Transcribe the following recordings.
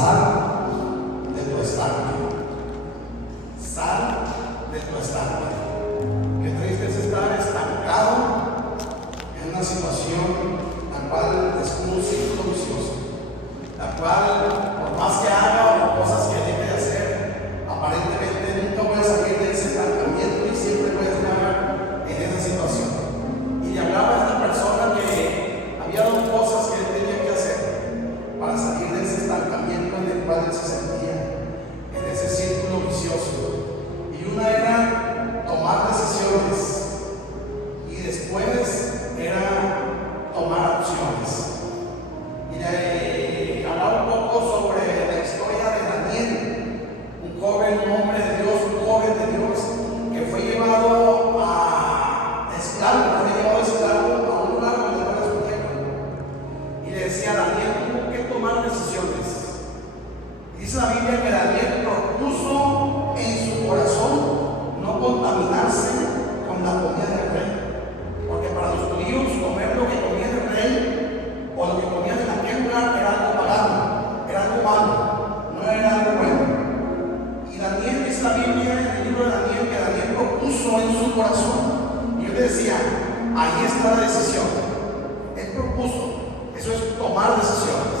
Sal de tu estanque. Sal de tu estanque. Qué triste es estar estancado en una situación la cual es como un círculo vicioso, la cual, por más que haga o cosas que deje de hacer, aparentemente nunca voy a salir de ese estancamiento y siempre voy a estar en esa situación. Y le hablaba a esta persona que había dos cosas que él tenía que hacer para salir de ese estancamiento en el cual él se sentía, en ese círculo vicioso. Y una era tomar decisiones y después era tomar acciones. Y le hablaba un poco sobre la historia de Daniel, un joven, un hombre de Dios, un joven de Dios que fue llevado a esclavo a un lugar donde no era su tierra. Y le decía a Daniel, tuvo que tomar decisiones. Y dice la Biblia que Daniel propuso en su corazón no contaminarse con la comida del rey. Porque para los judíos comer lo que comía el rey o lo que comían en aquel lugar era algo pagano, era algo malo, no era algo bueno. Y Daniel, dice la Biblia en el libro de Daniel, que Daniel propuso en su corazón. Y yo le decía, ahí está la decisión. Él propuso, eso es tomar decisiones.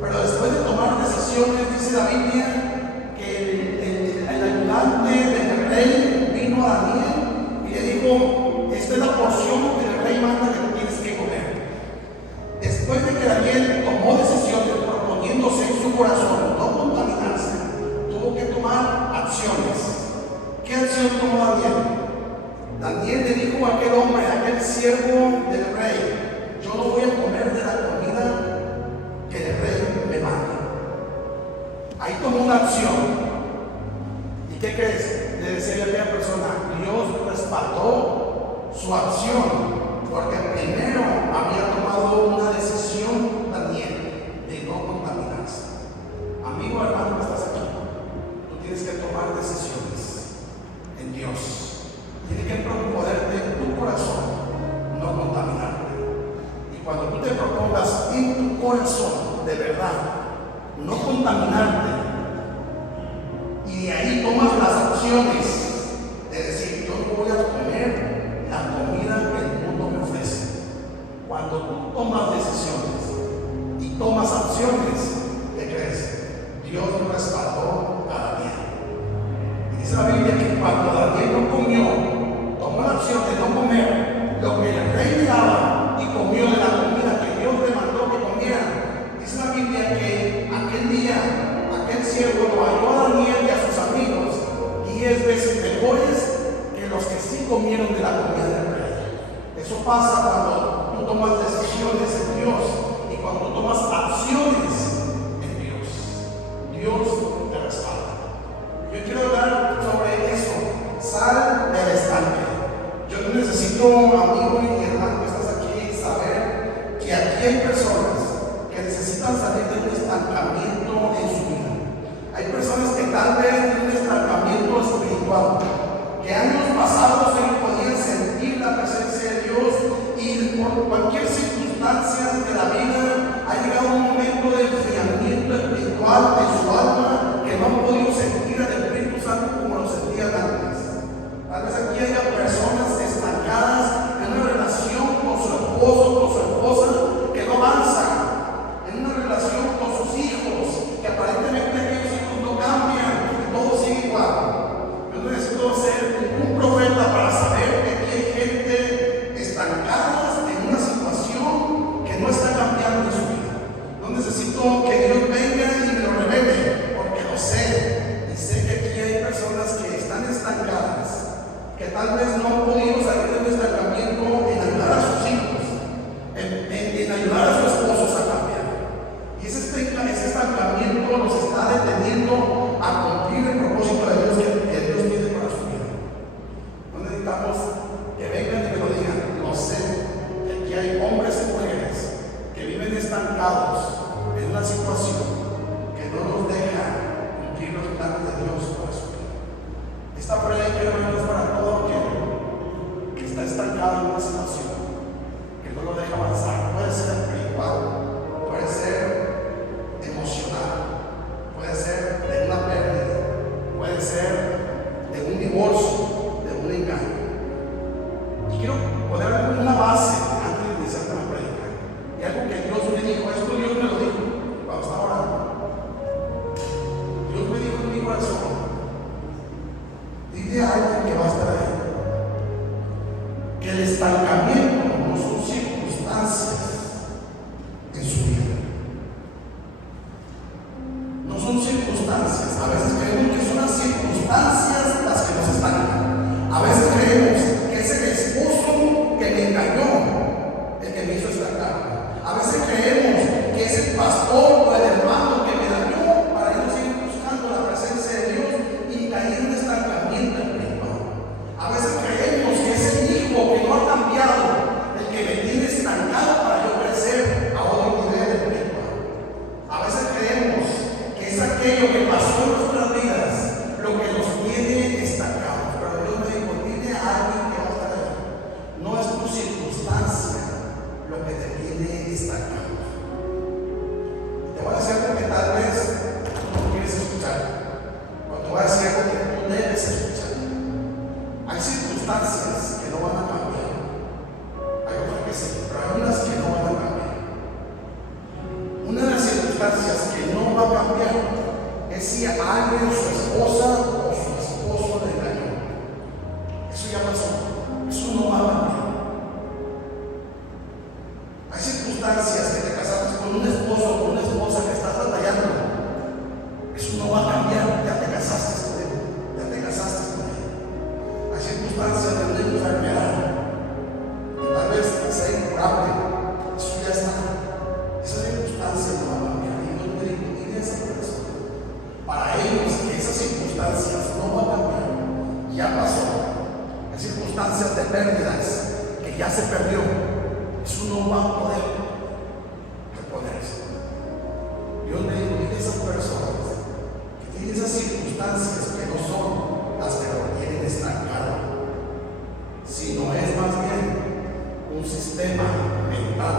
Pero después de tomar decisiones, dice la Biblia que el ayudante del rey vino a Daniel y le dijo, esta es la porción que el rey manda que tú tienes que comer. Después de que Daniel tomó decisiones proponiéndose en su corazón no contaminarse, tuvo que tomar acciones. ¿Qué acción tomó Daniel? Daniel le dijo a aquel hombre, a aquel siervo del rey, yo no voy a comer de la comida que el rey me manda. Ahí tomó una acción. ¿Y qué crees? Le decía a aquella persona, Dios respaldó su acción, porque primero había tomado una decisión Daniel de no contaminarse. Amigo, hermano, que estás aquí, tú tienes que tomar decisiones en Dios. Tiene que proponerte en tu corazón no contaminarte. Y cuando tú te propongas en tu corazón de verdad no contaminarte, y de ahí tomas las acciones de decir, yo no voy a comer la comida que el mundo me ofrece. Cuando tú tomas decisiones y tomas acciones, ¿qué crees? Dios lo respaldó a Daniel. Y dice la Biblia que cuando Daniel no comió, tomó la acción de no comer lo que el rey le daba y comió de la comida que Dios le mandó que comiera. Dice la Biblia que aquel día, aquel siervo lo halló a Daniel y a sus amigos 10 veces mejores que los que sí comieron de la comida del rey. Eso pasa cuando tú tomas decisiones en Dios y cuando tú tomas acciones en Dios. Dios te respalda. Yo quiero hablar sobre eso. Sal del estanque. Yo necesito, amigo y hermano que estás aquí, saber que aquí hay personas que necesitan salir de un estancamiento en su vida. Hay personas que tal vez tienen un estancamiento espiritual, que años pasados ellos podían sentir la presencia de Dios y por cualquier circunstancia de la vida ha llegado un momento de enfriamiento espiritual en su alma que no han podido sentir al Espíritu Santo como lo sentían antes. Tal vez aquí haya personas estancadas en una relación con su esposo, con su esposa, que no avanza, en una relación con sus hijos, que aparentemente aquellos hijos no cambian, que todo sigue igual. Yo necesito ser un profeta para saber que aquí hay gente estancada en una situación que no está cambiando en su vida. No necesito que Dios venga y me lo revele, porque lo sé. Y sé que aquí hay personas que están estancadas, que tal vez no han podido salir de un estancamiento en ayudar a sus hijos, en ayudar a sus esposos a cambiar. Y ese estancamiento los está deteniendo a cumplir el propósito de Dios que Dios tiene para su vida. No necesitamos que vengan y me lo digan. Lo sé, que aquí hay hombres y mujeres que viven estancados en una situación que no los deja cumplir los planes de Dios para su vida. Esta prédica, hermanos, es para todo aquel que está estancado en una situación que no lo deja avanzar. Puede ser espiritual, puede ser emocional, aquello que pasó en nuestras vidas lo que nos tiene estancados. Pero Dios me dijo, tiene alguien que va a estar ahí. No es tu circunstancia lo que te tiene estancado. Te voy a decir algo que tal vez tú no quieres escuchar, o te voy a decir algo que tú debes escuchar. Hay circunstancias que no van a cambiar, hay otras que sí, pero hay unas que no van a cambiar. Una de las circunstancias que no va a cambiar es si a alguien, su esposa o su esposo le engañó. Eso ya pasó, eso no va a cambiar. Hay circunstancias que te casaste con un esposo o con una esposa que estás batallando. Eso no va a cambiar, ya te casaste con él, ya te casaste con él. Hay circunstancias de una enfermedad que tal vez sea incurable. Eso ya está. Esa circunstancia no va a cambiar. Y Dios me dijo, dile a esa persona, para ellos esas circunstancias no van a cambiar. Ya pasó. Hay circunstancias de pérdidas que ya se perdió. Eso no va a poder reponerse. Dios me dijo, dile a esas personas que tienen esas circunstancias que no son las que lo tienen estancado, sino es más bien un sistema mental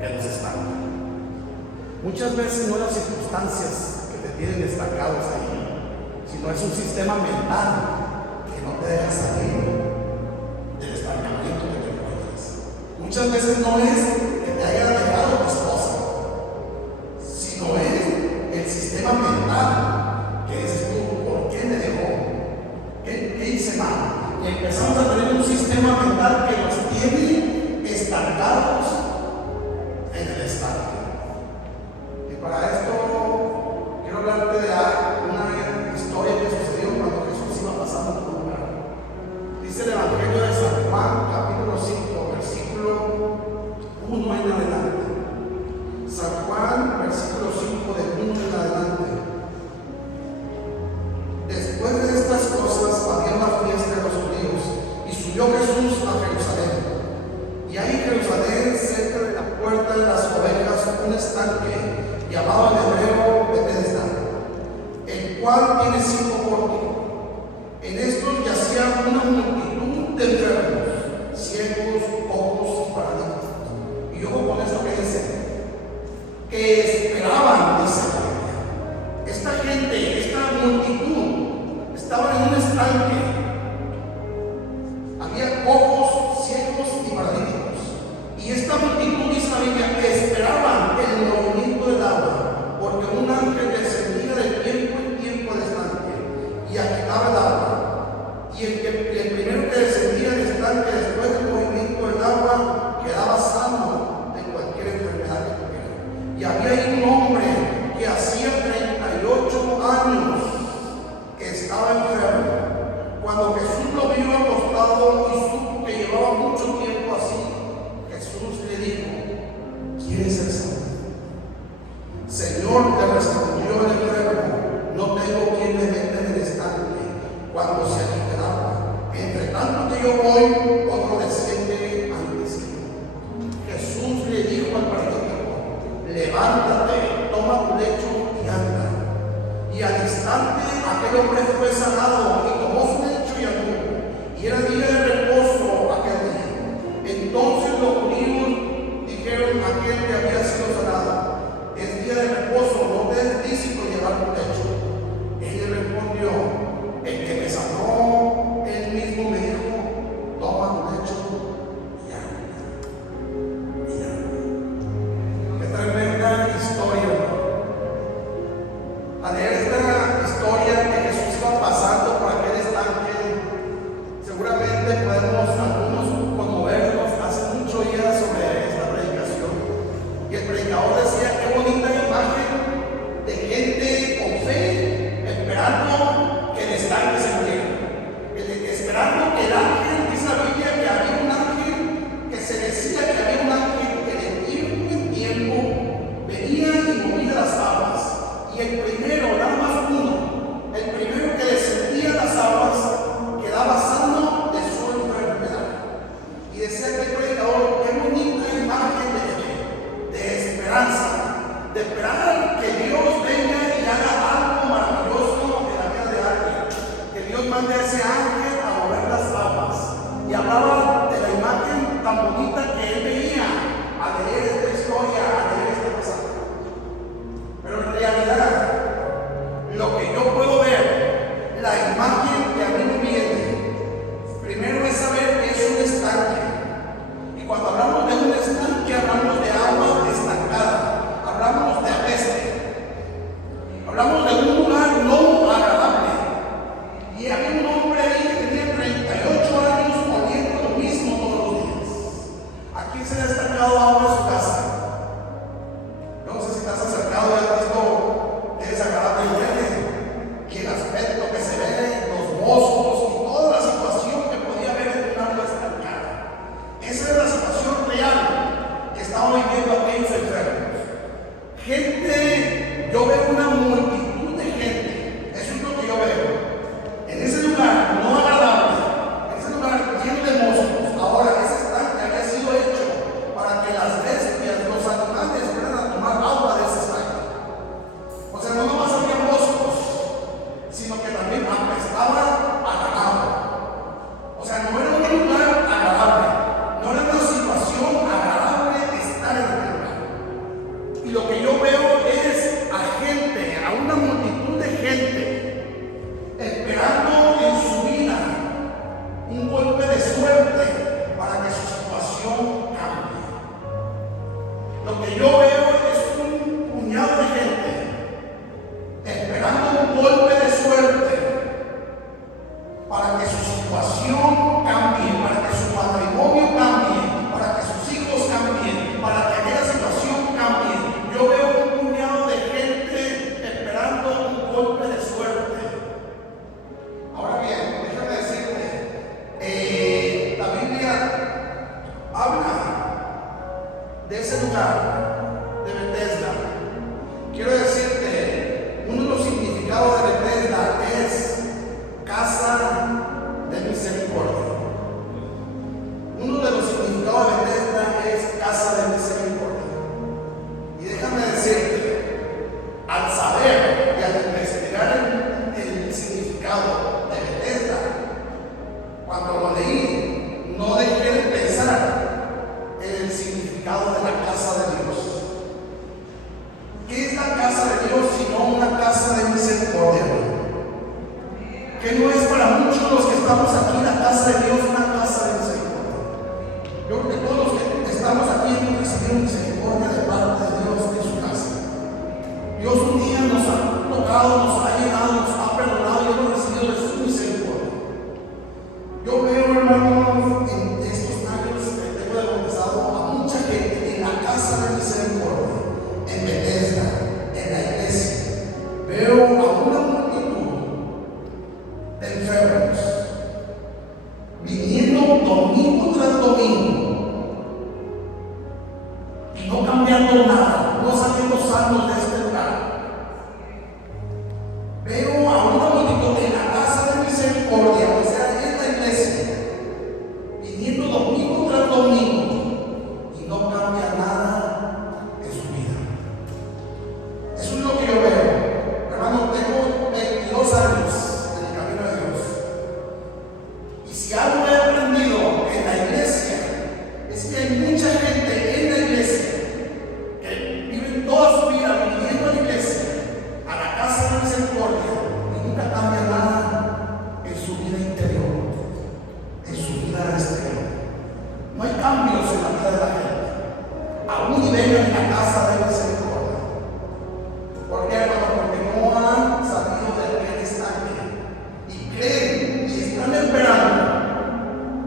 que nos estanca. Muchas veces no las circunstancias que te tienen estancados ahí, sino es un sistema mental que no te deja salir del estancamiento que te encuentras. Muchas veces no es que te haya dejado tu esposa, sino es el sistema mental que dices tú, ¿por qué me dejó? ¿Qué hice mal? Y empezamos a tener un sistema mental que nos tiene estancados en el estanque. Y para esto quiero hablarte de una historia que sucedió cuando Jesús iba pasando por un lugar. Dice el Evangelio de San Juan, capítulo 5, versículo 1 en adelante. San Juan, versículo 5, de 1 en adelante. Después de estas cosas había una fiesta de los judíos, y subió Jesús a Jerusalén. Y ahí en Jerusalén, cerca de la puerta de las ovejas, un estanque llamado en hebreo Betesda, el cual tiene 5 pórticos. En estos yacía una multitud de enfermos, ciegos, cojos y paralíticos. Y ojo con esto que dice, que esperaban, dice la Biblia. Esta gente, esta multitud, estaban en un estanque. Había cojos, ciegos y paralíticos. Y esta multitud, dice la Biblia, que esperaban el movimiento del agua, porque un ángel descendía de tiempo en tiempo al estanque y agitaba el agua. Y el primero que descendía del estanque después del movimiento del agua quedaba sano de cualquier enfermedad que tuviera. Y había ahí un hombre que hacía 38 años que estaba enfermo. Cuando Jesús lo vio acostado y supo que llevaba mucho tiempo así, Jesús le dijo, ¿quieres ser sano? Señor, le respondió el enfermo, no tengo quien me meta en el estanque cuando se agite el agua. Entre tanto que yo voy, otro desciende antes que yo. Jesús le dijo al paralítico, levántate, toma tu lecho y anda. Y al instante aquel hombre fue sanado y tomó su lecho y anduvo. Y era día de reposo aquel día. Entonces los judíos dijeron a aquel que había sido sanado, es día de reposo, no te es lícito llevar tu lecho. Él le respondió, el que me sanó, él mismo me dijo, toma tu lecho y anda. Y anda. Qué tremenda historia. Al leer esta historia que Jesús iba pasando por aquel estanque, seguramente podemos algunos conmovernos. Hace mucho días sobre esta predicación y el predicador decía, qué bonita imagen de gente con Hablamos de un lugar no agradable. Y había un hombre ahí que tenía 38 años oliendo lo mismo todos los días. ¿A quién se le ha destacado ahora su casa? No sé si estás acercado y has visto qué desagradable huele, qué el aspecto que se ve, los moscos y toda la situación que podía haber en un agua estancada. Esa es la situación real que estaban viviendo aquellos enfermos. Gente, yo veo una multitud de gente, eso es lo que yo veo. En ese lugar no agradable, en ese lugar lleno de moscos. Ahora, ese estanque había sido hecho para que las bestias, los animales, fueran a tomar agua de ese estanque. O sea, no nomás había moscos, sino que también apestaba a ganado. O sea, no era un lugar agradable, no era una situación agradable estar en aquel lugar. Y lo que yo veo es a gente, a una multitud de gente, esperando en su vida un golpe de suerte para que su situación cambie. Lo que yo veo es un puñado de gente esperando un golpe de suerte para que su situación cambie, para que su matrimonio cambie, para que sus hijos cambien, para que aquella situación cambie. Yo veo un puñado de gente esperando un golpe de suerte. Ahora bien, déjame decirte, la Biblia habla de ese lugar, de Bethesda. Quiero decirte, uno de los significados de Bethesda es casa de misericordia. Uno de los significados de Bethesda es casa de misericordia. Y déjame decirte, al saber y al investigar el significado de Bethesda, cuando lo leí, no dejé de pensar en el significado de la casa de Dios. ¿Qué es la casa de Dios sino una casa de misericordia? Que no es para muchos los que estamos aquí la casa de Dios, una casa de misericordia. Yo creo que todos los que estamos aquí hemos recibido misericordia de parte de Dios en su casa. Dios un día nos ha tocado, nos ha llenado, nos ha perdonado y hemos recibido de su misericordia. Yo veo, hermanos, en estos años que tengo de bautizado a mucha gente en la casa de misericordia, en Bethesda, en la iglesia. Veo a una multitud de enfermos viniendo domingo tras domingo y no cambiando nada, no saliendo sanos de este lugar. Veo a una multitud en la casa de misericordia, o sea, en la iglesia, viniendo domingo tras domingo y no cambia nada en su vida. Eso es lo que yo veo. Hermano, tengo 22 años en el camino de Dios. Y si algo he aprendido en la iglesia, es que hay mucha gente en la iglesia que viven toda su vida viniendo a la iglesia, a la casa de misericordia, y nunca cambia nada en su vida interior, en su vida exterior. No hay cambios en la vida de la gente, aún y vengan en la casa de misericordia. ¿Por qué, hermano? Porque no han salido del que estanque y creen y están esperando.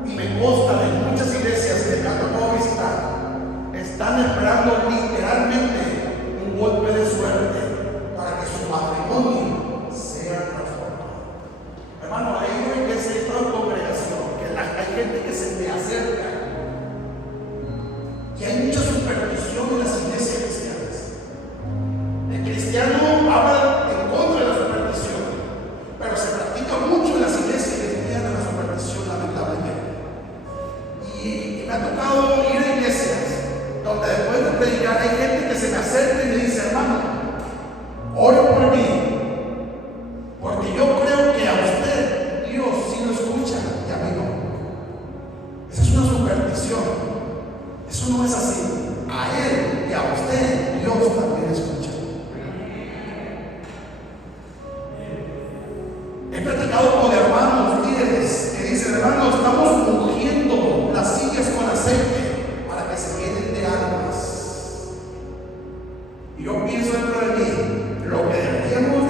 Y me consta de muchas iglesias que me ha tocado visitar, están esperando literalmente un golpe de suerte para que su matrimonio sea transformado. Hermano, hay una iglesia, hay una congregación, hay gente que se me acerca y hay mucha superstición en las iglesias cristianas. El cristiano habla en contra de la superstición, pero se practica mucho en las iglesias cristianas la superstición, lamentablemente. Y me ha tocado ir a iglesias donde después de predicar hay gente que se me acerca y me dice: hermano, ore por mí, porque yo creo que a usted Dios sí lo escucha y a mí no. Esa es una superstición. Eso no es así. A él y a usted Dios también escucha. He platicado con hermanos líderes que dicen: hermano, estamos ungiendo las sillas con aceite para que se llenen de almas. Y yo pienso dentro de mí, lo que deberíamos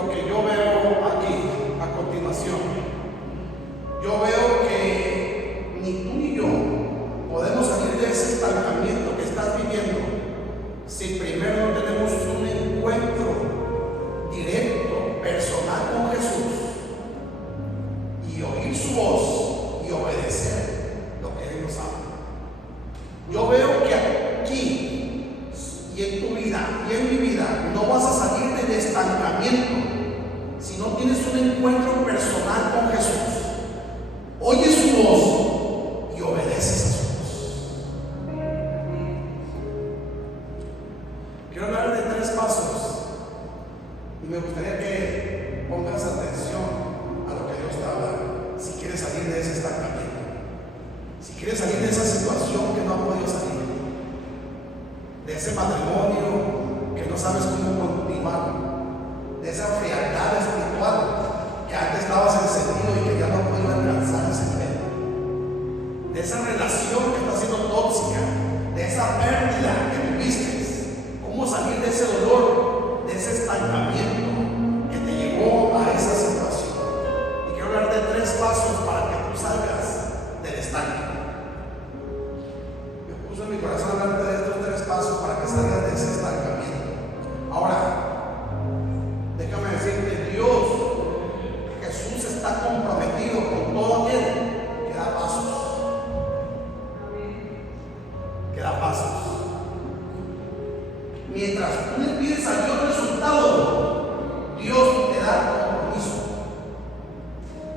lo que yo veo aquí a continuación, yo veo que ni tú ni yo podemos salir de ese estancamiento que estás viviendo si primero no tenemos un encuentro directo, personal con Jesús y oír su voz y obedecer lo que Él nos habla. Yo veo que aquí y en tu vida y en mi vida no vas a salir del estancamiento si no tienes un encuentro personal con Jesús. Oye su voz y obedeces a su voz. Quiero hablar de 3 pasos y me gustaría que pongas atención a lo que Dios te habla si quieres salir de ese estancamiento, si quieres salir de esa situación que no ha podido salir, de ese matrimonio que no sabes cómo continuar, de esa frialdad espiritual que antes estabas encendido y que ya no has podido alcanzar ese nivel, de esa relación que está siendo tóxica, de esa pérdida que tuviste, cómo salir de ese dolor, de ese estancamiento que te llevó a esa situación. Y quiero hablar de 3 pasos para que tú salgas del estanque. Yo puse en mi corazón hablarte de estos 3 pasos para que salgas de ese estancamiento. Ahora, déjame decirte, Dios, Jesús está comprometido con todo aquel que da pasos. Que da pasos. Mientras tú le pides a Dios resultado, Dios te da compromiso.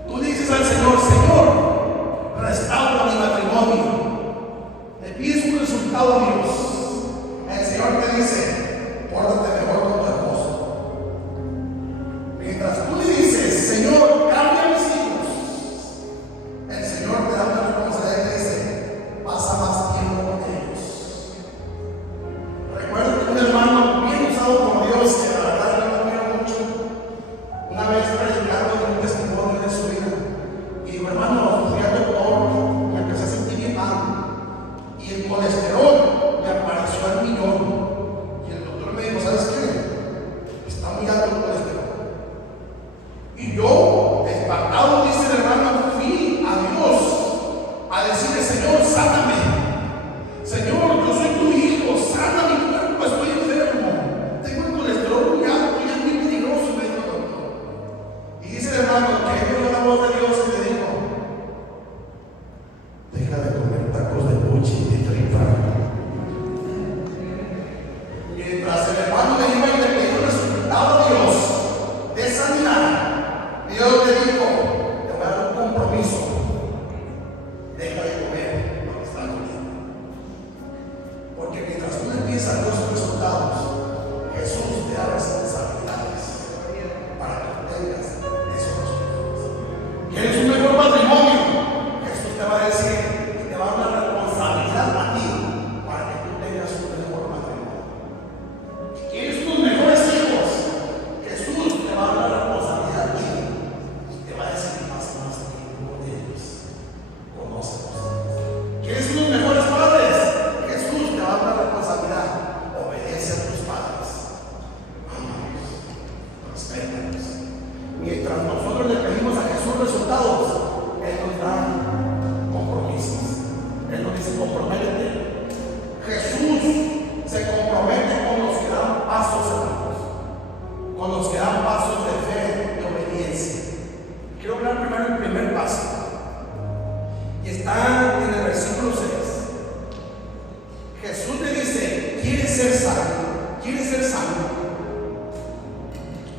Tú dices al Señor, Señor, restaura mi matrimonio. Le pides un resultado a Dios. El Señor te dice, pórtate mejor con tu esposo. Mientras tú le dices, Señor, cambia mis hijos, el Señor te da una responsabilidad y te dice, pasa más tiempo con ellos. Recuerdo que un hermano bien usado por Dios, que la verdad yo lo admiro mucho, una vez predicando en un testimonio de su vida, y dijo, hermano, fui al doctor, me empecé a sentir bien mal, y el colesterol me apareció al millón. Y el doctor me dijo, ¿sabes qué? Está muy alto el colesterol. Y yo, espantado, dice el hermano, fui a Dios a decirle, Señor, sáname. Señor, yo soy tu hijo, sana mi cuerpo, estoy enfermo. Tengo el colesterol muy alto y es muy peligroso, me dijo el doctor. Y dice el hermano que oyó la voz de Dios y le dijo, deja de comer tacos de buche y de tripa. Mientras el hermano le iba y le pidió el resultado a Dios de sanidad, Dios le dijo, te voy a dar un compromiso. Deja de comer lo que está comiendo. Porque mientras tú le pides a Dios sus resultados, Jesús te da responsabilidades para que tengas esos resultados. ¿Quieres un mejor matrimonio? Jesús te va a decir y te va a dar una responsabilidad a ti para que tú tengas un mejor matrimonio. ¿Quieres unos mejores hijos? Jesús te va a dar una responsabilidad a ti y te va a decir pasa más tiempo con ellos, conócelos. ¿Quieres unos mejores padres? Jesús te va a dar una responsabilidad, obedece a tus padres, ámalos, respétalos. Mientras nosotros le pedimos a Jesús resultados, Él nos da compromisos. Él nos dice, comprométete. Jesús se compromete con los que dan pasos, hermanos, con los que dan pasos de fe, de obediencia. Quiero hablar primero del primer paso. Y está en el versículo 6. Jesús le dice, ¿quieres ser sano? ¿Quieres ser sano?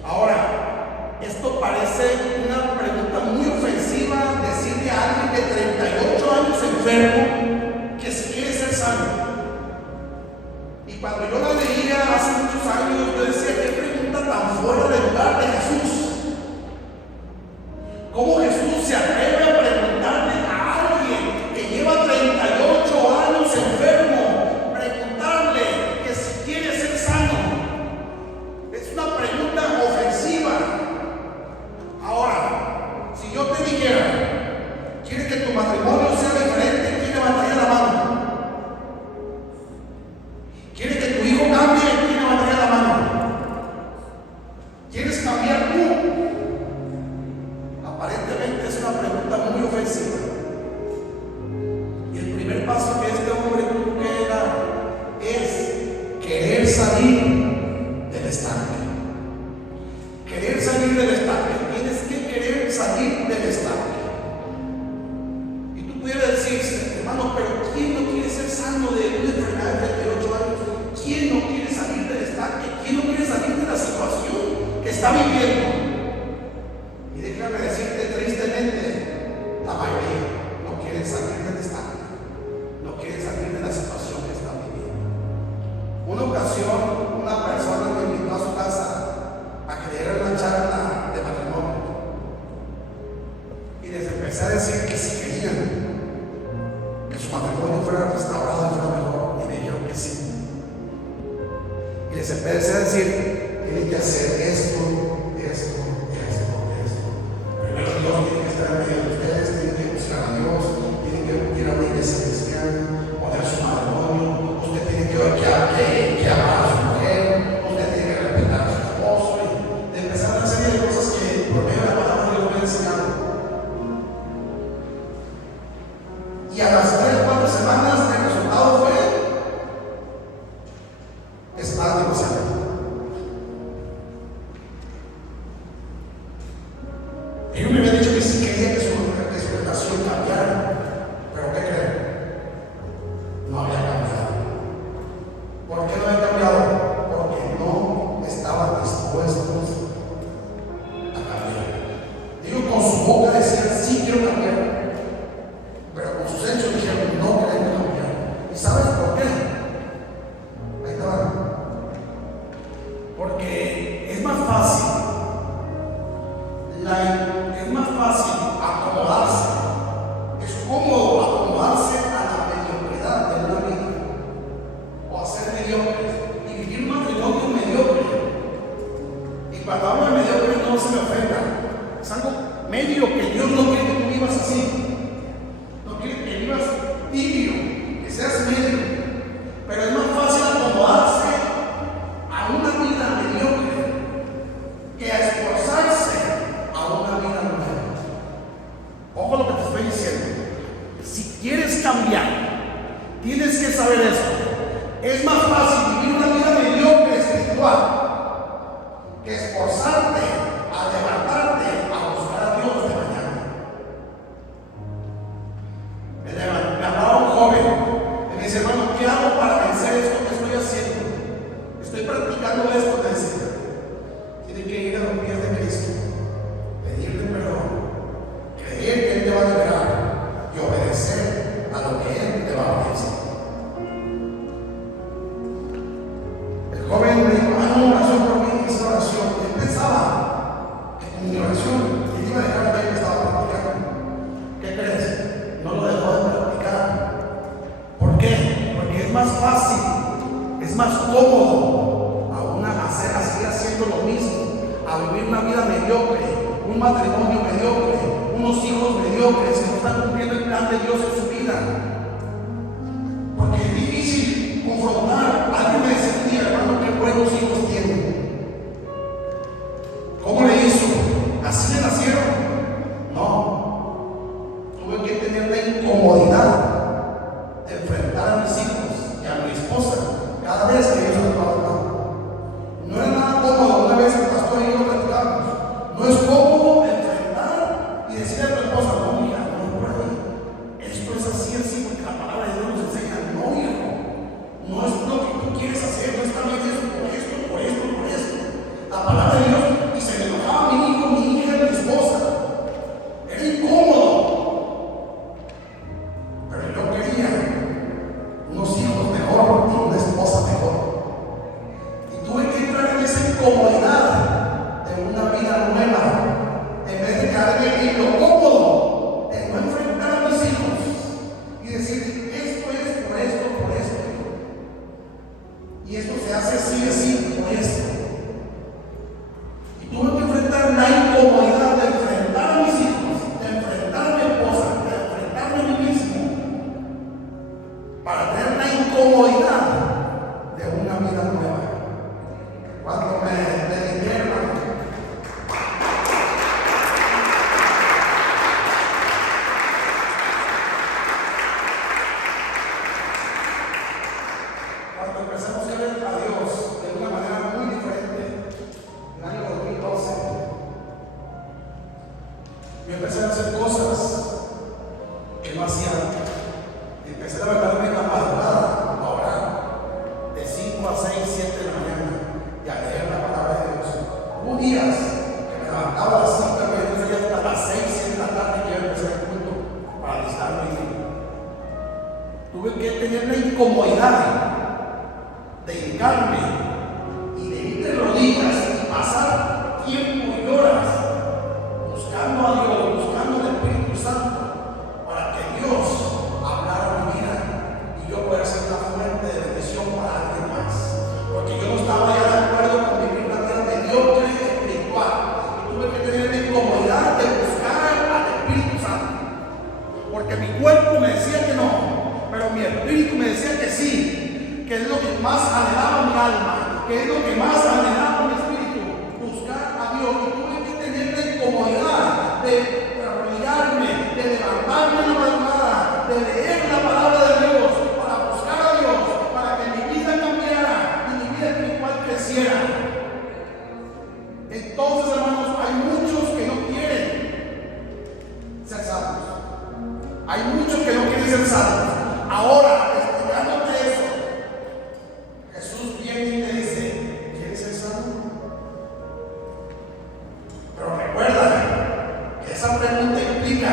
Ahora, esto parece una pregunta muy ofensiva, decirle a alguien de 38 años enfermo que si quiere ser sano. Y cuando yo la leía hace muchos años, yo decía, qué pregunta tan fuera de lugar de Jesús. ¿Cómo Jesús se atreve a preguntarle a alguien que lleva 38 años enfermo, preguntarle que si quiere ser sano? Es una pregunta ofensiva. Ahora, si yo te dijera, ¿quieres que tu matrimonio sea diferente? ¿Quién levanta más fácil, es más fácil acomodarse, es cómodo acomodarse a la mediocridad de una vida o a ser mediocres y vivir un matrimonio mediocre. Y cuando hablo de mediocre no se me ofenda, es algo medio que Dios no quiere que tú vivas así, no quiere que vivas tibio, que seas medio, pero es más fácil acomodarse a una vida mediocre que a esforzarse a una vida nueva. Ojo lo que te estoy diciendo. Si quieres cambiar, tienes que saber esto. Es más fácil vivir una vida mediocre espiritual que esforzarte a levantarte a buscar a Dios de mañana. Me hablaba un joven y me dice: hermano, ¿qué hago para vencer esto que estoy haciendo? Estoy practicando esto, me decía. Tiene que ir a los pies de Cristo, pedirle perdón, creer que Él te va a liberar y obedecer a lo que Él te va a decir. El joven me dijo: haz una oración por mí, hice oración. Y él pensaba que con mi oración él iba a dejar de que estaba practicando. ¿Qué crees? No lo dejó de practicar. ¿Por qué? Porque es más fácil, es más cómodo a seguir haciendo lo mismo, a vivir una vida mediocre, un matrimonio mediocre, unos hijos mediocres que no están cumpliendo el plan de Dios en su vida. Porque es difícil confrontar. Alguien me decía un día: hermano, qué buenos hijos tienen. ¿Cómo le hizo? ¿Así le nacieron? No. Tuve que tener la incomodidad de enfrentar a mis hijos y a mi esposa cada vez que ellos se trabajaban. No era nada cómodo. Una vez el pastor y yo lo platicamos. No es cómodo enfrentar y decirle a tu esposa: no, mira, no por ahí. Esto es así, así, porque la palabra de Dios nos enseña. No, hijo, no es lo que tú quieres hacer, no está bien eso, por esto, por esto, por esto. La palabra de Dios, y se me enojaba mi hijo, mi hija, mi esposa. Era incómodo. Pero yo quería unos hijos mejor y una esposa mejor. Tuve que entrar en esa incomodidad de una vida nueva, en vez de quedarme en lo cómodo, de no enfrentar a mis hijos y decir: esto es por esto, por esto. Y esto se hace así, así, por esto. Y tuve que enfrentar la incomodidad de enfrentar a mis hijos, de enfrentar a mi esposa, de enfrentarme a mí mismo, para tener la incomodidad de una vida nueva. Cuando me dijeron, cuando empezamos a ver a Dios de una manera muy diferente, en el año 2012, yo empecé a hacer cosas que no hacía antes. Empecé a levantarme en la madrugada a orar de 5 a 6, 7 de la mañana y a leer la palabra de Dios. Hubo días que me levantaba a las 5 de la mañana y hasta las 6, 7 de la tarde que yo empecé el culto para alistarme. Tuve que tener la incomodidad de hincarme y de ir de rodillas y pasar tiempo y horas buscando a Dios, buscando al Espíritu Santo, para que Dios hablara mi vida y yo pueda ser una fuente de bendición para alguien más. Porque yo no estaba ya de acuerdo con vivir una vida mediocre espiritual. Y tuve que tener la incomodidad de buscar al Espíritu Santo. Porque mi cuerpo me decía que no, pero mi espíritu me decía que sí, que es lo que más anhelaba mi alma, que es lo que más anhelaba mi espíritu, buscar a Dios. Y tuve que tener la incomodidad de arrodillarme, de levantarme en la madrugada, de leer la palabra de Dios, para buscar a Dios, para que mi vida cambiara y mi vida espiritual creciera. Entonces, hermanos, hay muchos que no quieren ser salvos. Hay muchos que no quieren ser salvos. Ahora, explicándote eso, Jesús viene y te dice: ¿quieres ser salvo? Pero recuerda que esa pregunta implica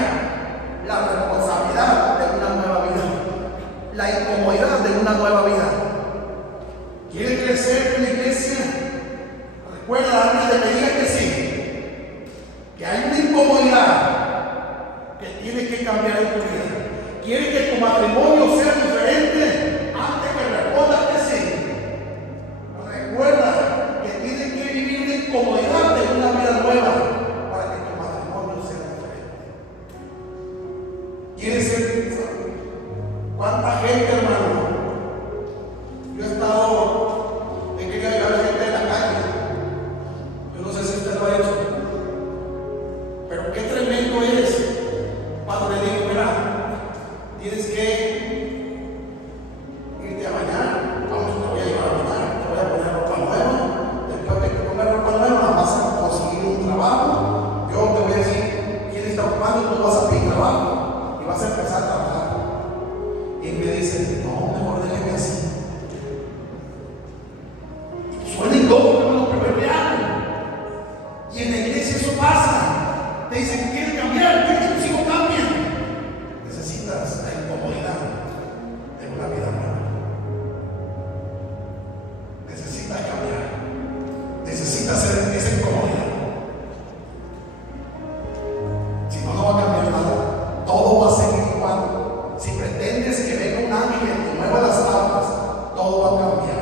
la responsabilidad de una nueva vida, la incomodidad de una nueva vida. ¿Quieres crecer en la iglesia? Recuerda, antes incomodidad que tiene que cambiar en tu vida. Quiere que tu matrimonio sea diferente antes que respondas que sí. Recuerda que tienes que vivir la incomodidad de una vida nueva para que tu matrimonio sea diferente. ¿Quieres ser? ¿Cuánta gente, hermano? Yo he estado, he querido ayudar a la gente de la calle. Yo no sé si usted lo ha hecho, pero qué tremendo es cuando le digo, mira, tienes que irte a bañar, vamos, te voy a llevar a bañar, te voy a poner ropa nueva, después de que pongas ropa nueva vas a conseguir un trabajo, yo te voy a decir quién está ocupando y tú vas a pedir trabajo y vas a empezar a trabajar. Y me dice, no, mejor déjeme así. Suena indómito, pero es real. Y en la iglesia eso pasa. Te dicen, ¿quieres cambiar? ¿Quieres que tus hijos cambien? Necesitas la incomodidad de una vida nueva. Necesitas cambiar. Necesitas hacer esa incomodidad. Si no, no va a cambiar nada. Todo va a seguir igual. Si pretendes que venga un ángel y mueva las aguas, todo va a cambiar.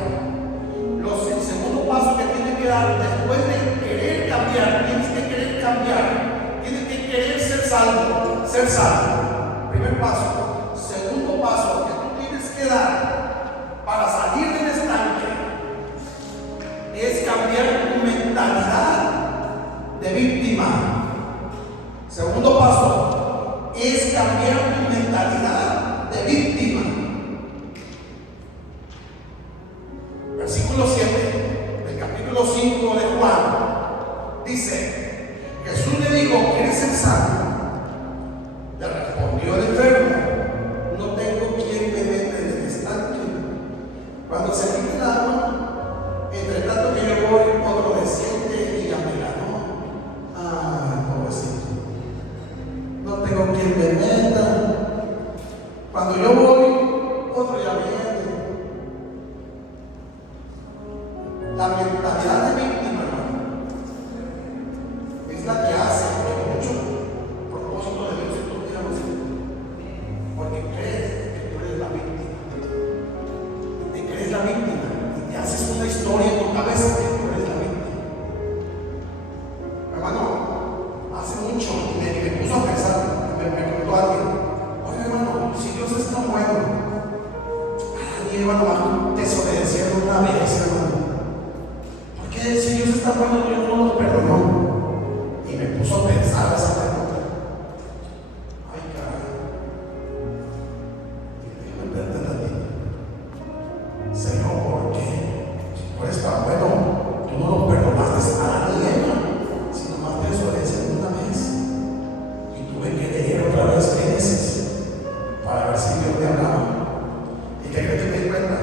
El segundo paso que tienes que dar después de querer cambiar, tienes que querer cambiar, tienes que querer ser salvo, ser salvo. Primer paso. Segundo paso que tú tienes que dar para salir del estanque es cambiar tu mentalidad de víctima. Segundo paso es cambiar tu mentalidad de víctima. Versículo 7 del capítulo 5 de Juan dice: Jesús le dijo, ¿quieres ser sano? Le respondió el enfermo, no tengo quien me meta en el estanque. Cuando se quite el agua, entre tanto que yo voy, otro desciende y ya me ganó. Ay, pobrecito, no tengo quien me meta. Cuando yo voy, otro ya viene. La mentalidad de víctima, hermano, es la que hace que mucho propósito de Dios en tu vida no se cumple. Porque crees que tú eres la víctima. Te crees la víctima y te haces una historia en tu cabeza que tú eres la víctima. Hermano, hace mucho me puso a pensar, me preguntó alguien, oye hermano, si Dios es tan bueno, ay hermano, desobedecieron una vez, hermano. Si Dios está bueno, Dios no nos perdonó. Y me puso a pensar esa pregunta. Ay, caray. Y déjame verte a ti. Señor, ¿por qué? Si tú eres tan bueno, tú no lo perdonaste a nadie, sino más de desobedecieron una vez. Y tuve que leer otra vez Génesis para ver si Dios me hablaba. ¿Y qué crees que me di cuenta?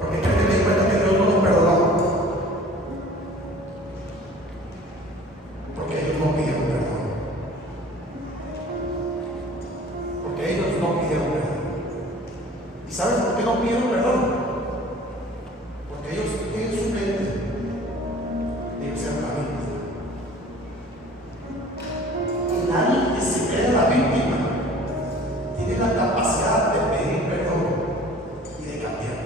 Porque creo que me di cuenta que Dios no nos perdonó. Porque ellos no pidieron perdón. Porque ellos no pidieron perdón. ¿Y sabes por qué no pidieron perdón? Porque ellos tienen su mente de ser la víctima. Y nadie que se cree la víctima tiene la capacidad de pedir perdón y de cambiar,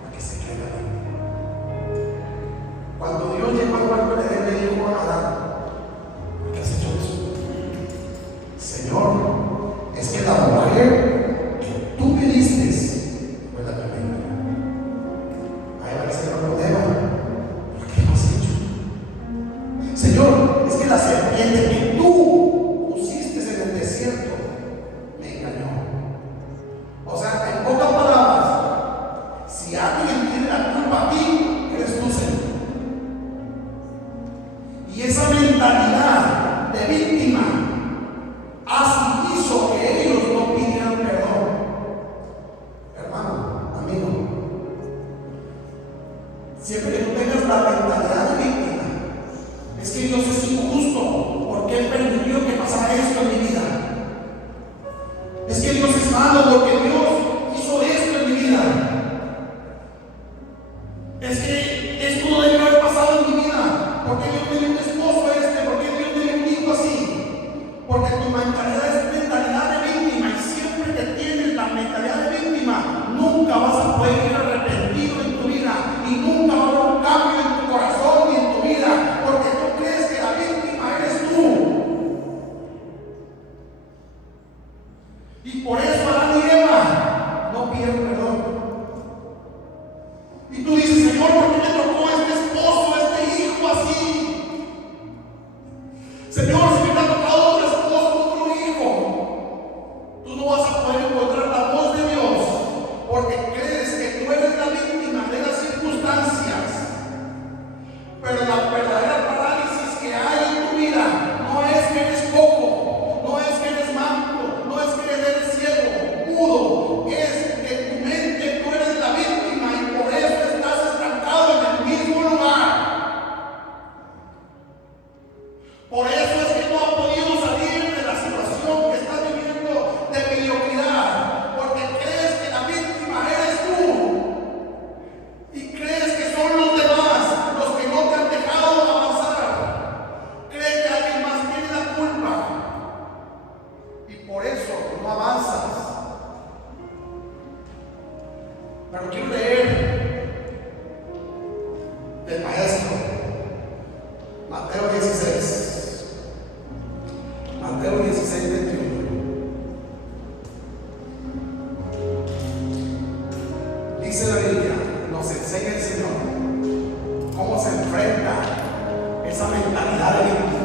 porque se cree la víctima. Cuando Dios llegó al huerto de Edén, le dijo a Adán: ¿por qué has hecho eso? Señor, es que la mujer que tú me diste fue la que me dio. Ahí va a ser el problema. ¿Por qué lo has hecho? Señor, es que la serpiente que tú pusiste en el desierto me engañó. O sea, en pocas palabras, si alguien tiene la culpa a ti, eres tú, Señor. Y esa mentalidad de víctima hizo que ellos no pidieran perdón. Hermano, amigo, siempre que tú tengas la mentalidad de víctima, es que Dios es injusto porque Él permitió que pasara esto en mi vida. Es que Dios es malo porque Dios hizo esto en mi vida. Es que esto no debe haber pasado en mi vida porque yo tenía un esposo. Pero la verdadera parálisis que hay en tu vida no es que eres cojo, no es que eres manco, no es que eres ciego, mudo, es que en tu mente tú eres la víctima y por eso estás estancado en el mismo lugar. Por eso es que no has podido salir de la situación que estás viviendo de mediocridad, porque crees que la víctima eres tú y crees que son los demás los que no te han dejado avanzar. Crees que alguien más tiene la culpa y por eso no avanzas. Pero quiero leer del maestro Mateo 16. Mateo 16, 21. Dice la Biblia, nos enseña el Señor cómo se enfrenta esa mentalidad de víctima.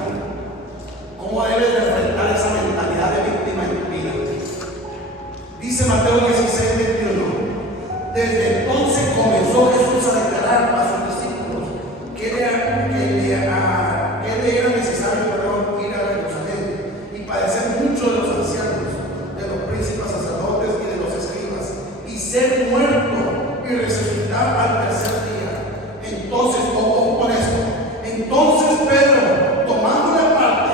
Cómo debes de enfrentar esa mentalidad de víctima en tu vida. Dice Mateo 16, 21. Desde entonces comenzó Jesús a declarar a sus discípulos que le era necesario ir a Jerusalén y padecer mucho de los ancianos, de los príncipes sacerdotes y de los escribas, y ser muerto y resucitar al tercer día. Entonces, ojo con esto, entonces Pedro, tomándole aparte,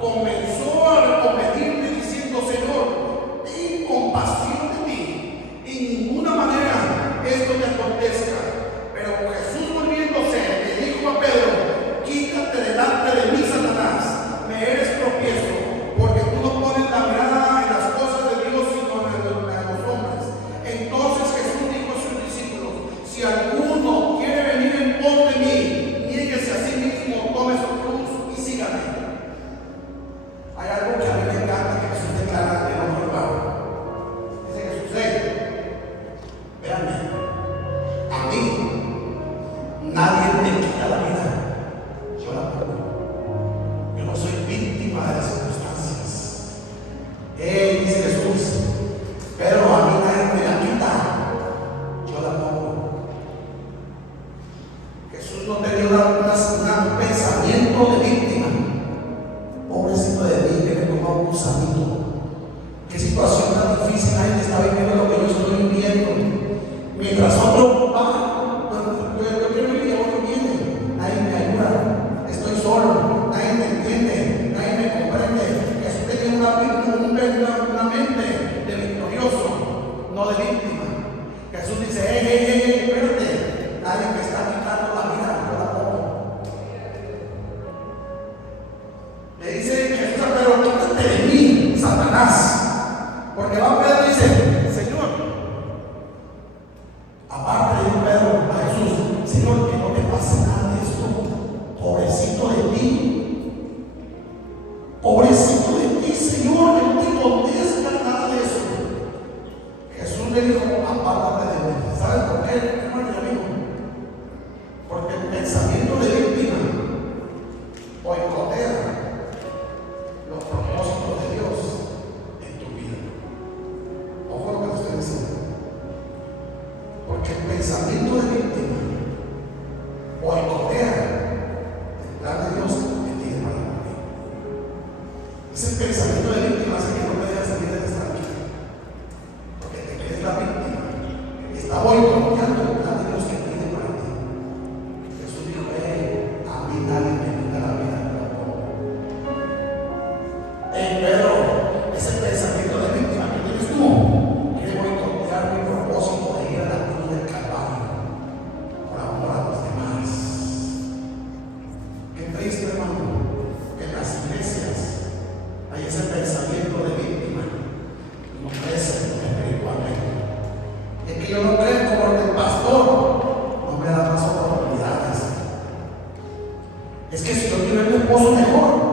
comenzó a pedirle diciendo: Señor, ten compasión de mí, en ninguna manera esto te acontezca. Pero Jesús, volviéndose, le dijo a Pedro: quítate delante de mí, Satanás, me eres tropiezo, porque tú no pones la mirada en las cosas de Dios, sino en los hombres. Entonces Jesús dijo a sus discípulos: si alguno quiere venir en pos de mí, niéguese a sí mismo, tome su cruz y sígame. Hay algo que a mí me encanta que Jesús declara en otro lugar. Dice Jesús: véanme, a mí nadie me quita la vida, yo la pongo. Yo no soy víctima de las circunstancias. Dice Jesús, pero a mí nadie me la quita, yo la pongo. Jesús no tenía un pensamiento de víctima. Pobrecito de mí, que me toma un gusanito. Qué situación tan difícil, nadie está viviendo lo que yo estoy viviendo. Mientras otro va, yo quiero vivir y otro viene, nadie me ayuda, estoy solo, nadie me entiende, nadie me comprende. Jesús tenía una mente de victorioso, no de víctima. Jesús dice: espérate, nadie me está quitando la vida, yo la pongo. Le dice Jesús a Pedro: quítate de mí, Satanás. Porque va Pedro y dice: Señor, aparte de Pedro a Jesús: Señor, que no te pase nada de esto, pobrecito de ti, pobrecito de ti, Señor, que no te acontezca nada de eso. Jesús le dijo: apártate de mí. ¿Sabes por qué, hermano y amigo? Porque el pensamiento de víctima boicotea los propósitos de Dios en tu vida. Ojo lo que te estoy diciendo. Porque el pensamiento de víctima boicotea el plan de Dios que tiene para ti. Ese pensamiento de víctima hace que no te dejas salir de esta vida, porque te crees la víctima y está boicoteando el plan de Dios que tiene para ti. Jesús dijo: a mí nadie me quita la vida, yo la pongo. Pero ese pensamiento de víctima que tienes tú quiere boicotear mi propósito de ir a la cruz del Calvario por amor a los demás. Qué triste, hermano, que en las iglesias hay ese pensamiento de víctima y no crece espiritualmente. Es que yo no creo porque el pastor no me da más oportunidades. Es que si yo quiero un esposo mejor,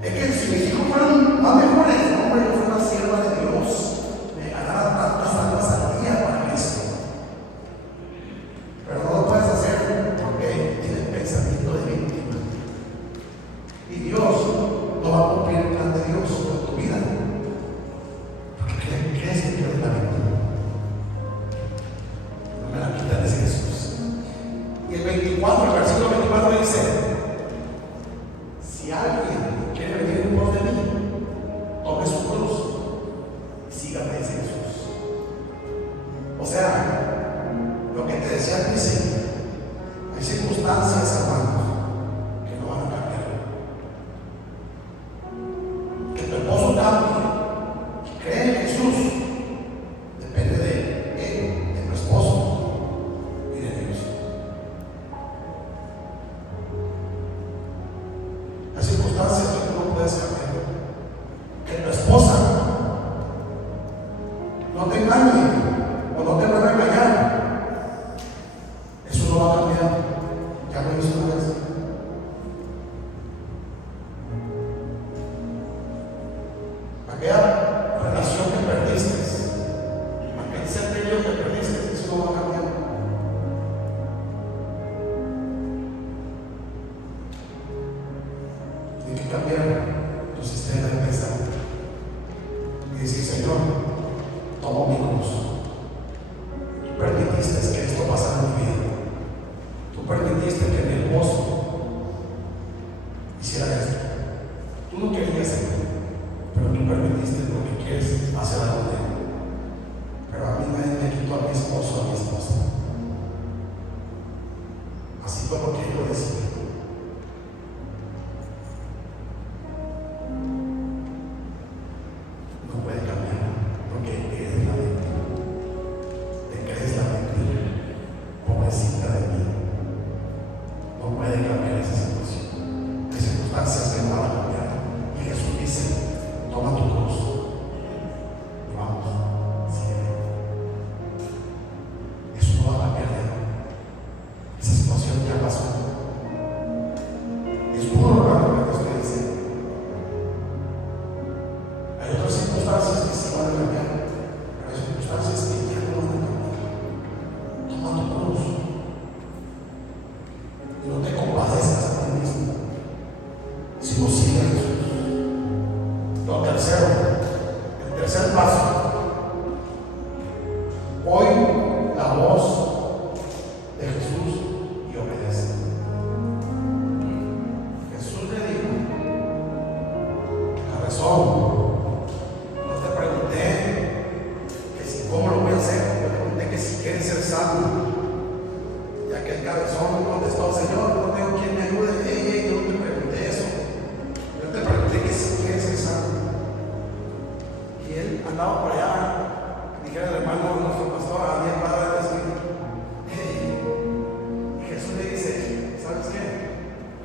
es que si mis hijos fueran más mejores, hombre, yo soy una sierva de Dios, me ganara tantas almas al día para Cristo. Pero no lo puedes hacer porque tienes pensamiento de víctima. Y Dios no va a cumplir el plan de Dios en tu vida, porque crees que tú eres la víctima. No me la quitas, dice Jesús. Y el 24, el versículo 24 dice: si alguien quiere venir en pos de mí, tome su cruz y sígame, dice Jesús. O sea, lo que te decía al principio, hay circunstancias, hermanos, que no van a cambiar. Que tu esposo cambie, que cree en Jesús, depende de él, de tu esposo y de Dios. Las circunstancias que tú no puedes cambiar. Que tu esposa no te engañe o no te vuelva a engañar, eso no va a cambiar. Ya lo hizo una vez. Aquella relación que perdiste, aquel ser querido que perdiste, eso no va a cambiar. Tienes que cambiar tu sistema de pensamiento y decir: Señor, tomo mi cruz. Tú permitiste que esto pasara en mi vida. Tú permitiste que mi esposo hiciera esto. Tú no querías hacerlo, pero tú permitiste porque quieres hacer algo de él. Pero a mí nadie me quitó a mi esposo, a mi esposa. Así fue lo que yo decidí. No puede cambiar porque es la mentira. Te crees la mentira. Pobrecita de mí. No puede cambiar esa situación. Hay circunstancias que no van a cambiar. Y Jesús dice: toma tu cruz y vamos, sígueme. Eso no va a cambiar de él. Esa situación ya pasó. Es puro raro lo que estoy diciendo. Hay otras circunstancias que sí van a cambiar, pero hay circunstancias que ya no van a cambiar. Toma tu cruz y no te compadezcas a ti mismo, sino sigue a Jesús. Lo tercero, el tercer paso: oye la voz de Jesús y obedece. Jesús le dijo: cabezón, no te pregunté que si cómo lo voy a hacer, te pregunté que si quieres ser sano. Y aquel cabezón contestó: Señor, no tengo quien me ayude. Yo no te pregunté eso. Yo te pregunté que si quieres ser sano. Y él andaba por allá, dijera el hermano, nuestro pastor, a 10 cuadras de su vida. Y Jesús le dice: ¿sabes qué?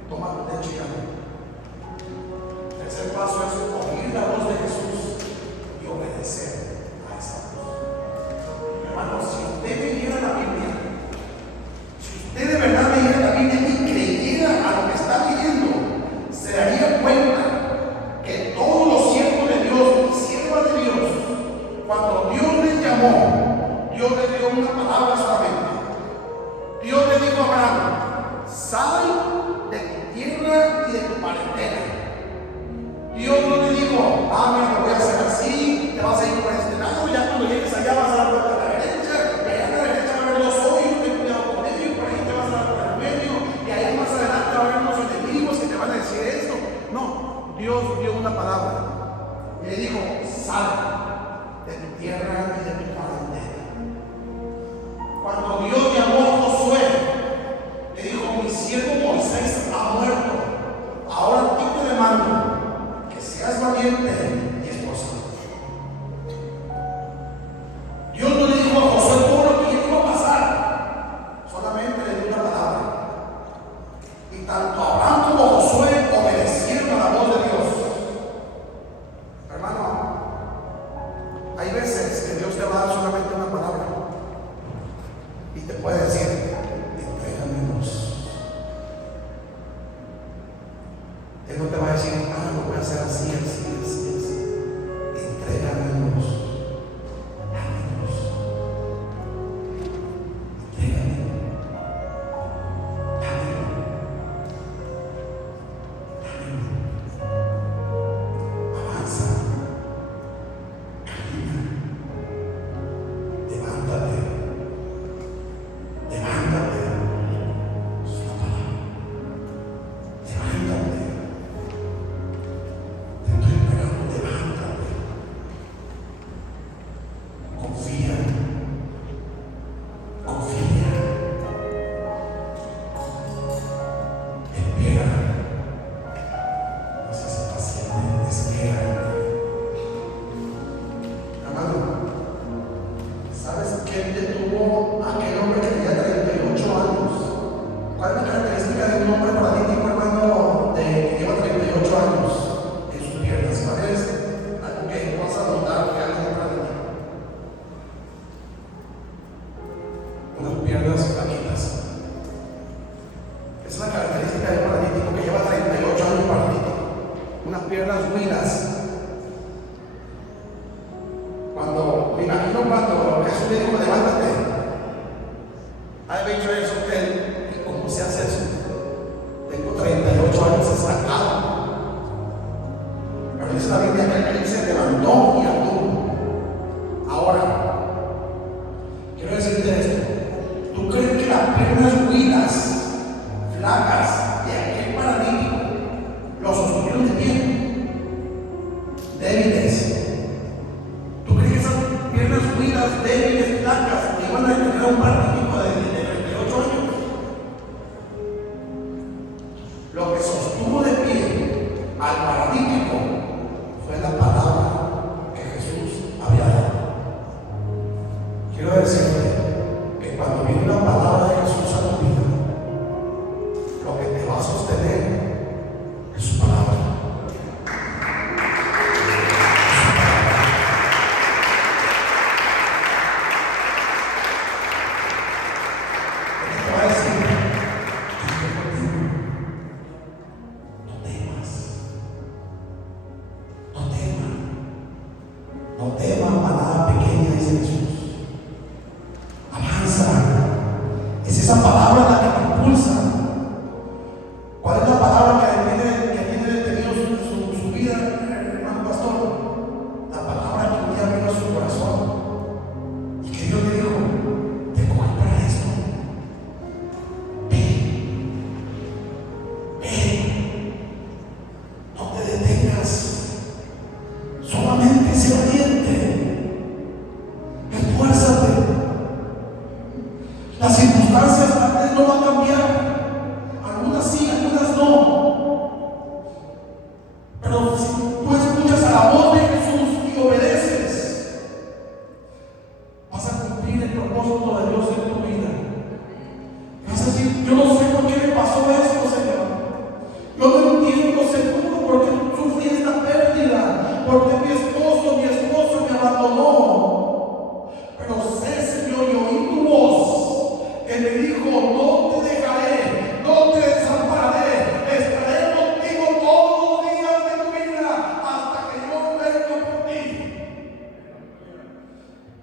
Toma tu lecho y anda. El tercer paso es oír la voz de Jesús y obedecer a esa voz. Hermano, si usted leyera la Biblia, si usted de verdad leyera la Biblia y creyera a lo que está leyendo, se daría cuenta que todos los siervos de Dios y siervas de Dios, cuando Dios les llamó, Dios les dio una palabra solamente. Dios le dijo a Abraham: sal de tu tierra y de tu parentela. Dios no le dijo: mira, lo voy a hacer así, te vas a ir por este lado, ya cuando llegues allá vas a dar vuelta a la derecha, y allá a la derecha va a haber los hoyos, ten cuidado con ellos, y por ahí te vas a dar por el medio, y ahí más adelante va a haber unos enemigos que te van a decir esto. No, Dios dio una palabra y le dijo: sal de tu tierra y de tu parentela. Cuando Dios llamó a Josué, le dijo: mi siervo Moisés ha muerto, ahora a ti te demando que seas placas de aquel paralítico lo sostuvieron de pie, débiles. ¿Tú crees que esas piernas unidas, débiles, placas, iban a detener a un paralítico de 38 años? Lo que sostuvo de pie al paralítico fue la palabra que Jesús había dado. Quiero decirte que cuando viene la palabra de Jesús a tu vida, lo que te va a sostener es su palabra. ¿Qué te va a decir? No temas, no temas, no temas, manada pequeña, dice Jesús. Avanza. Es esa palabra la que te impulsa. ¿Cuál es la palabra que tiene detenido su vida, hermano pastor? La palabra que un día vino a su corazón y que Dios le dijo: te coge para esto. Ven, no te detengas, solamente sé valiente, esfuérzate. Las circunstancias tal vez no van a cambiar, algunas sí, algunas no, pero si tú escuchas a la voz de Jesús y obedeces, vas a cumplir el propósito de Dios en tu vida. Vas a decir: yo no sé por qué me pasó esto, Señor, yo no entiendo, seguro, por qué sufrí esta pérdida, porque mi esposo me abandonó, pero sé, Señor, y oí tu voz que me dijo: no te dejaré, no te desampararé, estaré contigo todos los días de tu vida hasta que yo venga por ti.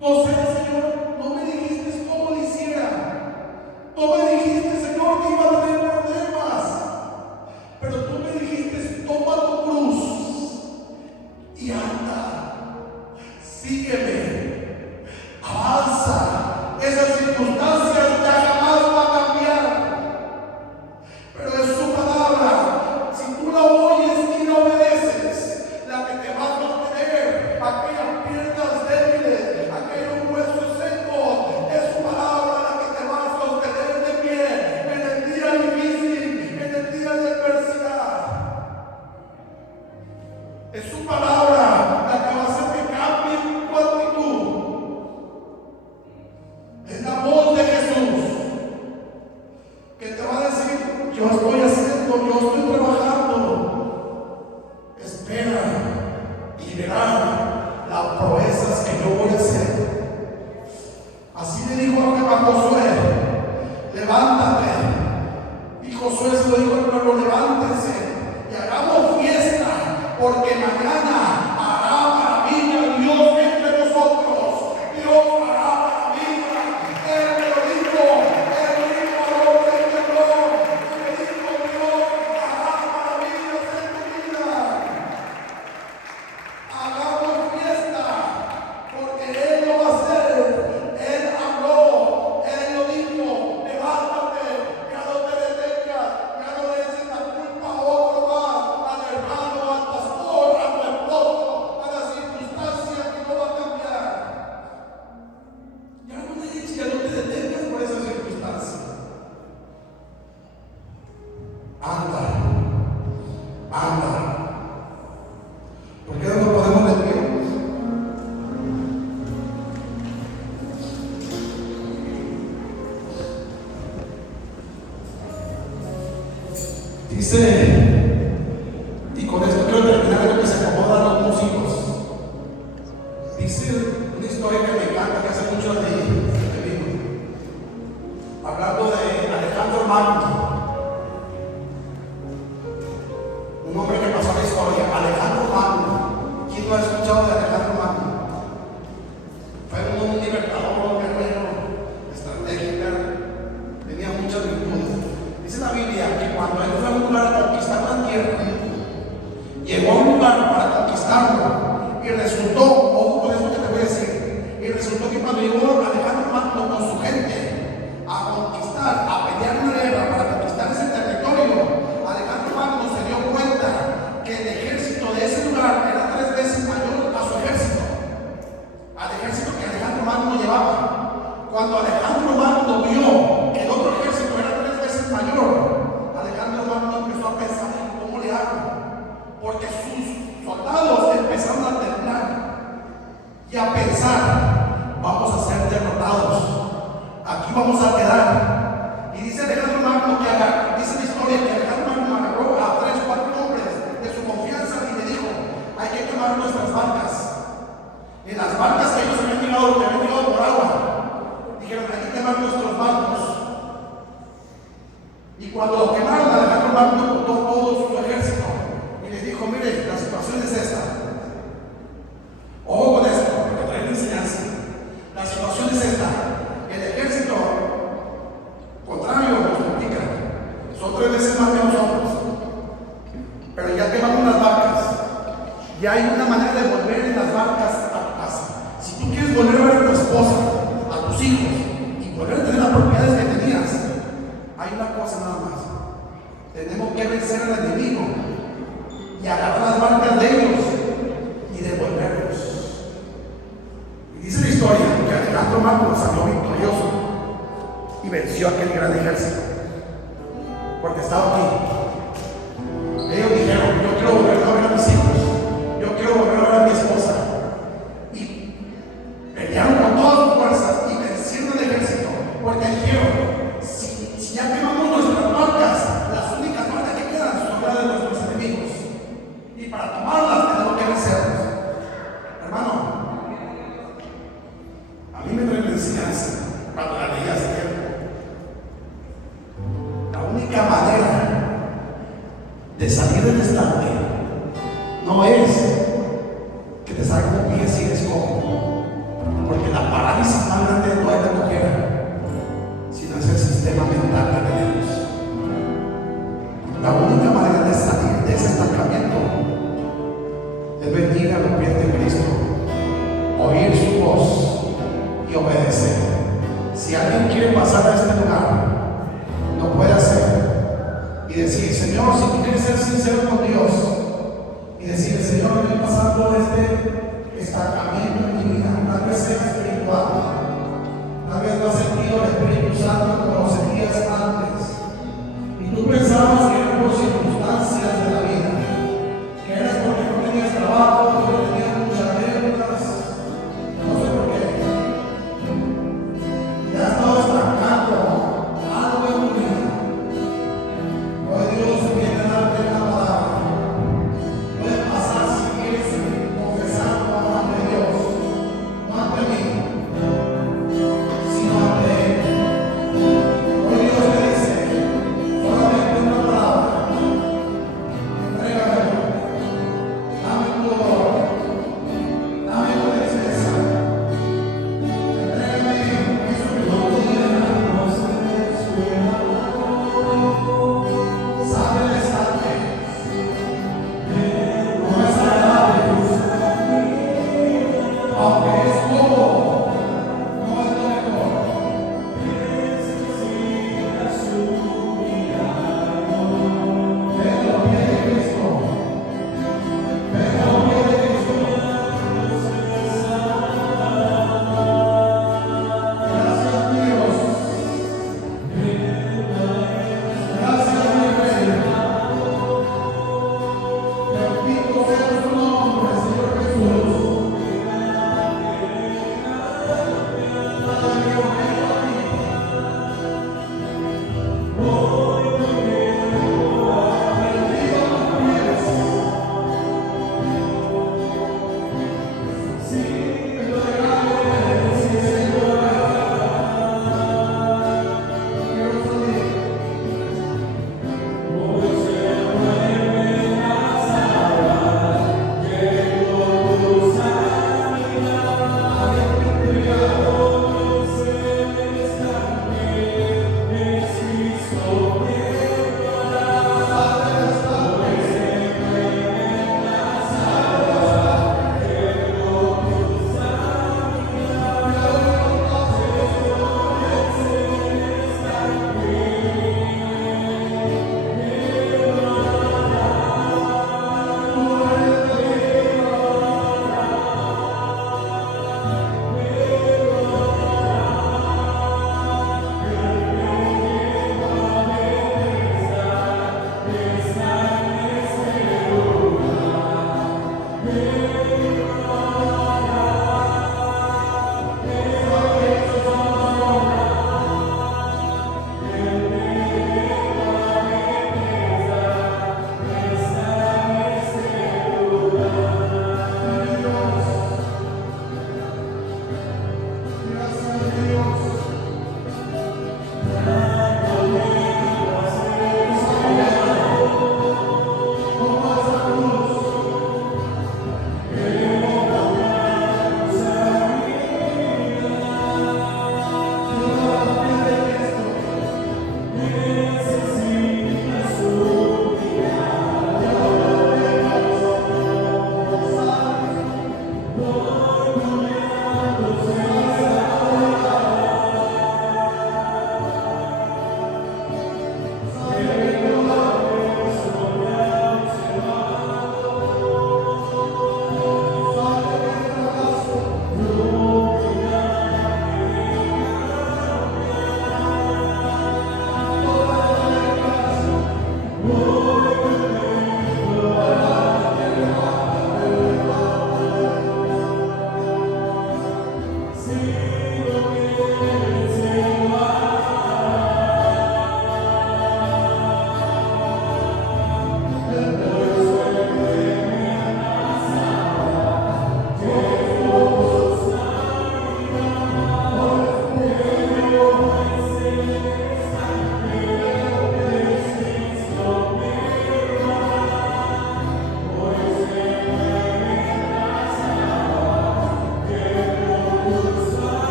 No sé, Señor, no me dijiste cómo lo hiciera, no me dijiste, Señor, que iba a tener problemas, pero tú me dijiste: toma tu cruz y anda, sígueme, avanza. Esas circunstancias ya jamás van a cambiar, pero es su palabra. Si tú la oyes y la obedeces, la que te va a sostener aquellas piernas débiles, aquellos huesos secos, es su palabra la que te va a sostener de pie en el día difícil, en el día de adversidad. Es su palabra la que va a hacer que cambie tu actitud. Es la voz de Jesús que te va a decir: yo estoy haciendo, yo estoy trabajando. Espera y verán las proezas que yo voy a hacer. Así le dijo a Josué: levántate. Y Josué se lo dijo al pueblo: levántense y hagamos fiesta, porque mañana hará maravilla Dios entre nosotros. Dios hará maravilla. Él me lo dijo a los del temblor. Y me dijo: Dios hará maravillas en tu vida. Hagamos fiesta, porque Él lo va a hacer. Él habló, Él lo dijo: levántate, ya no te detengas, ya no le eches la culpa a otro más, al hermano, al pastor, a tu esposo, a la circunstancia que no va a cambiar. Ya no te detengas por esa circunstancia. Anda, anda. ¿Por qué no nos podemos de pie? Dice, y con esto quiero terminar lo que se acomodan los músicos. Dice una historia que me encanta, que hace mucho de hablando de Alejandro Magno, un hombre que pasó la historia. Alejandro Magno, ¿quién no ha escuchado de Alejandro Magno? Fue un libertador, un guerrero, estratégica, tenía muchas virtudes. Dice la Biblia que cuando él fue a un lugar a conquistar la tierra, llegó a un lugar para conquistarlo y resultó, ojo con eso que te voy a decir, y resultó que cuando llegó Alejandro Magno con su gente a conquistar, a pelear una guerra para conquistar ese territorio, historia que Alejandro Magno agarró a 3 o 4 hombres de su confianza y le dijo: hay que quemar nuestras barcas. En las barcas que ellos habían llegado por agua, dijeron: hay que quemar nuestros barcos. Y cuando quemaron, Alejandro Magno botó todo su ejército y les dijo: mire, la situación es esta. Ojo con esto, porque trae una enseñanza. La situación es esta: el ejército contrario nos multiplica, son 3 veces más que nosotros, pero ya quemamos las barcas, ya hay una manera de volver en las barcas a tu casa. Si tú quieres volver a ver a tu esposa, a tus hijos y volver a tener las propiedades que tenías, hay una cosa nada más: tenemos que vencer al enemigo y agarrar las barcas de ellos y devolverlos. Y dice la historia que Alejandro Magno salió victorioso y venció a aquel gran ejército, porque estaba aquí. Ellos dijeron: yo quiero volver a ver a mis hijos, yo quiero volver a ver a mi esposa, y pelearon con todas sus fuerzas y vencieron al ejército, porque dijeron: si ya quemamos nuestras barcas, las únicas barcas que quedan son las de nuestros enemigos, y para tomarlas tenemos que vencerlos. Hermano, a mí me trae la enseñanza cuando la leí hace tiempo. La única manera de salir del estanque no es que te salga un pie si eres cojo, porque la parálisis más grande no es la cojera, sino es el sistema mental que tenemos. La única manera de salir de ese estancamiento es venir a los pies de Cristo, oír su voz y obedecer. Si alguien quiere pasar a este lugar, lo puede hacer y decir: Señor, si tú quieres ser sincero con Dios y decir: Señor, estoy pasando este estancamiento en mi vida, tal vez sea espiritual, tal vez no has sentido el Espíritu Santo como lo sentías antes,